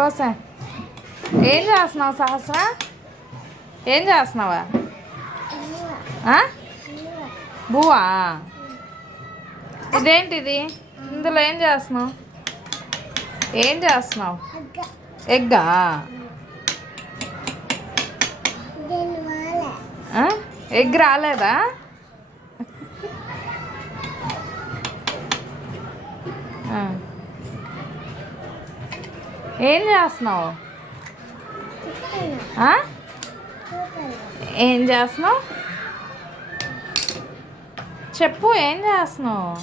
దోశ ఏం చేస్తున్నావు సహస్ర? ఏం చేస్తున్నావా? బువ్వా? ఇదేంటిది? ఇందులో ఏం చేస్తున్నావు? ఏం చేస్తున్నావు? ఎగ్గా? ఎగ్ రాలేదా? ఏం చేస్తున్నావు? ఏం చేస్తున్నావు చెప్పు. ఏం చేస్తున్నావు?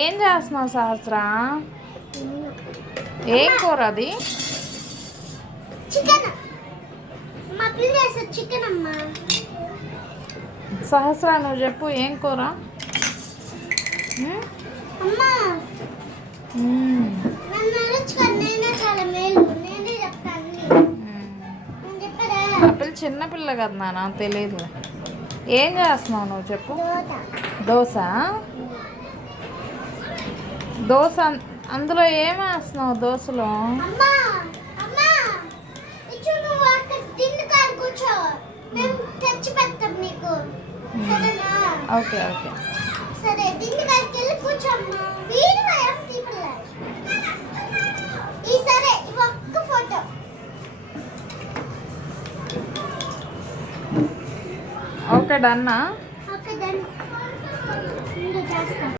ఏం చేస్తున్నావు సహస్ర? ఏం కూర అది? సహస్ర నువ్వు చెప్పు, ఏం కూర? పిల్ల చిన్నపిల్ల కదా నాన్న, తెలియదు. ఏం చేస్తున్నావు నువ్వు చెప్పు. దోశ? దోశ అందులో ఏం వేస్తున్నావు దోశలో? ఓకే ఓకే సరే దీన్ని కలిసి కూర్చోమ్మా. వీడు ఈ సరే ఒక్క ఫోటో. ఓకే డన్నా.